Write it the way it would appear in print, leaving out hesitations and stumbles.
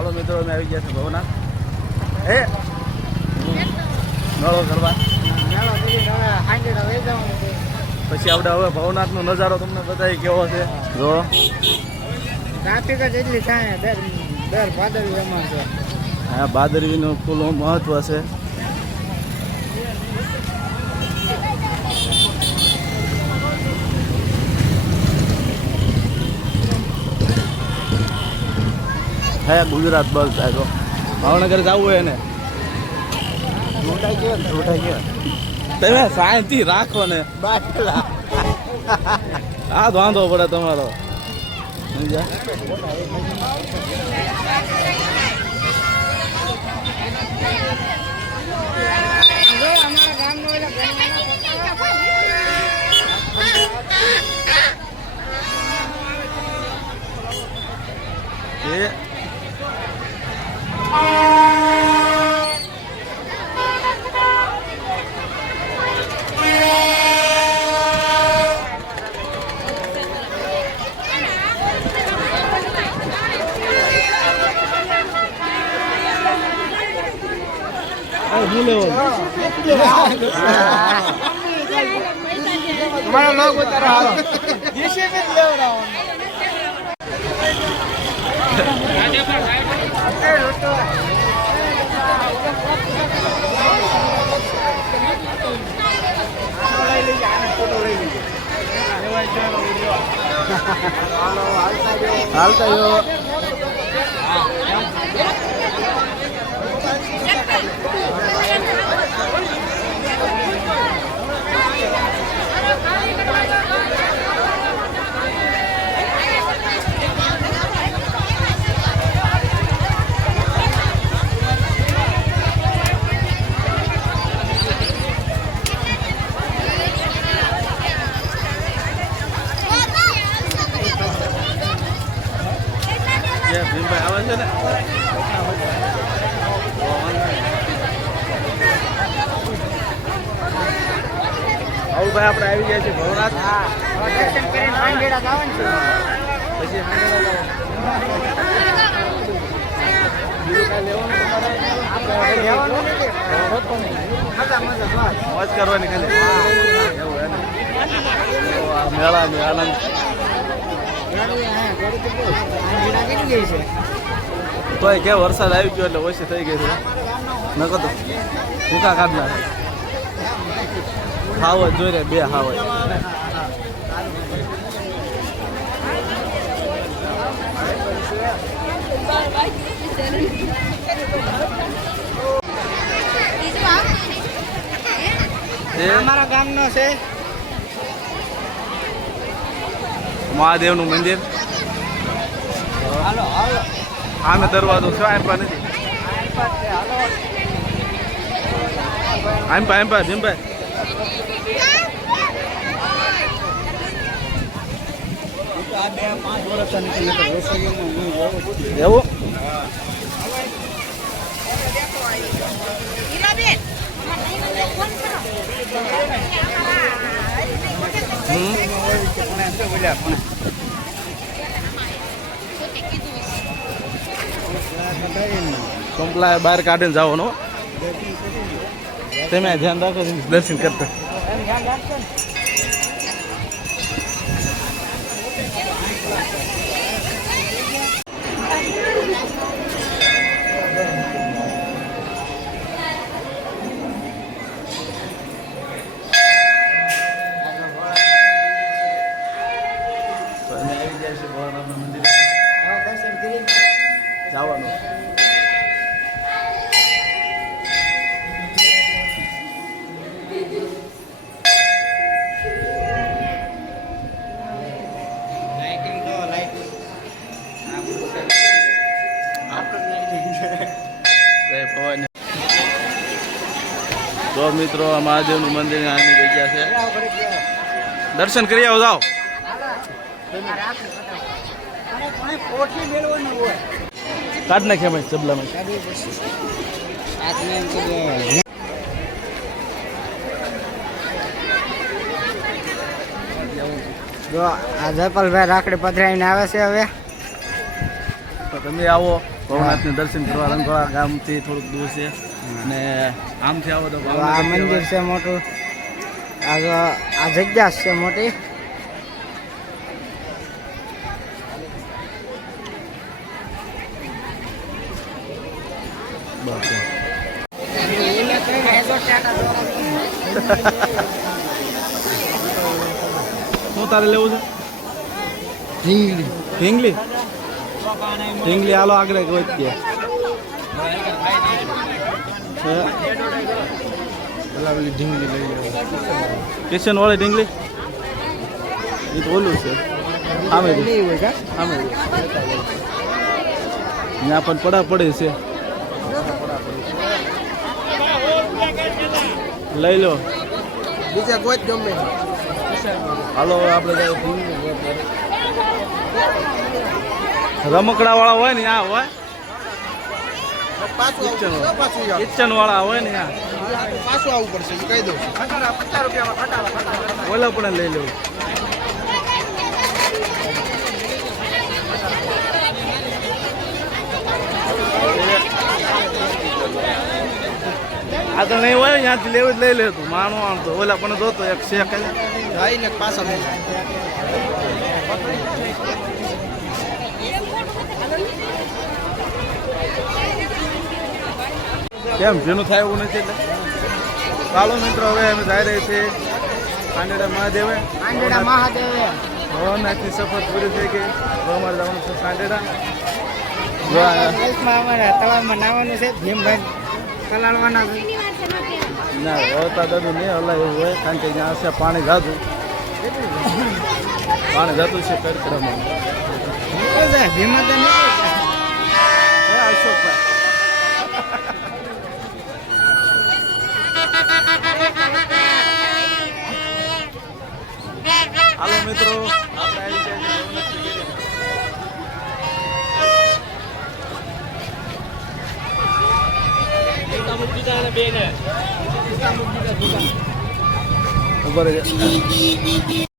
હાલો મિત્રો અમે આવી ગયા છે ભવનાથ હે મેળો કરવા પછી આપણે હવે ભવનાથનો નજારો તમને બતાવી કેવો છે જો ટ્રાફિક જ એટલી થાય દર ભાદરવી રમણ છે. હા ભાદરવીનું ફૂલ મહત્વ છે. હે ગુજરાત બસ થાય તો ભાવનગર જવું હોય ને તમે શાંતિ રાખો ને આ વાંધો પડે તમારો તમારો લોગ ઉતારો હાલો દેશી કે લેવડાવો હાલતા જો ભીમભાઈ આવે છે ને આવું ભાઈ આપણે આવી ગયા છીએ ભવનાથ દર્શન કરીને હાંડેડા જવાનું છે પછી મોજ કરવાની ખાલી એવું મેળાની આનંદ તોય કે વરસાદ આવી ગયો એટલે ઓછી થઈ ગઈ છે નકો તો ભૂકા કાઢના ખાવ જ જોઈ રે બે ખાવ જ અમારા ગામનો છે મહાદેવનું મંદિર હાલો હાલો આમે દરવાજો છે આંપા નથી આંપા ભીમભાઈ એવું કંપલા બહાર કાઢીને જવાનું તમે ધ્યાન રાખો દર્શન કરતા જવાનું તો મિત્રો આ મહાદેવનું મંદિર આની જગ્યા છે દર્શન કરી આવો જાઓ કાઢ નાખ્યા ભાઈ ચબલામાં જો આ જયપાલભાઈ રાખડી પધરાવીને આવે છે હવે તો તમે આવો ભવનાથને દર્શન કરવા રંગોળા ગામથી થોડુંક દૂર છે અને આમથી આવો તો આ ભાવનગર મંદિર છે મોટું, આ જગ્યા છે મોટી. બસ શું તારે લેવું છે ઢીંગલી ઢીંગલી હાલો આગળ વધીએ ઢીંગલી લઈ કિશન વાળી ઢીંગલી એ તો ઓલું છે આમે આમે ત્યાં પણ પડા પડે છે લઈ લો બીજા કોઈ જ ગમે. હાલો આપણે રમકડા વાળા હોય ને આ હોય કિચન વાળા હોય ને પાછું આવવું પડશે કહી દઉં. 50 રૂપિયામાં ઓલા પણ લઈ લેવું આ તો નહીં હોય ત્યાંથી લેવું જ લઈ લેતું માણું આણતો ઓલા પણ જોતો એક શેક ને પાછા લઈ કેમ જેનું થાય એવું નથી એટલે ચાલો મિત્રો હવે અમે જઈ રહી છીએ ખાંડેડા મહાદેવે આંજણા મહાદેવે. ભવનાથની સફર પૂરી થઈ ગઈ હવે અમારે જવાનું છે ખાંડેડા વર્ષમાં અમારા તળાવમાં નાવાનું છે, ભીમભાઈ કલાડવાના છે. ના વળતા દાદુ નહીં હલાય એવું હોય કારણ કે ત્યાં હશે પાણી જાતું છે કરકડામાં ભીમા તો અશોકભાઈ હાલો મિત્રો આપણે આવી જાય ઉભા રહેજો.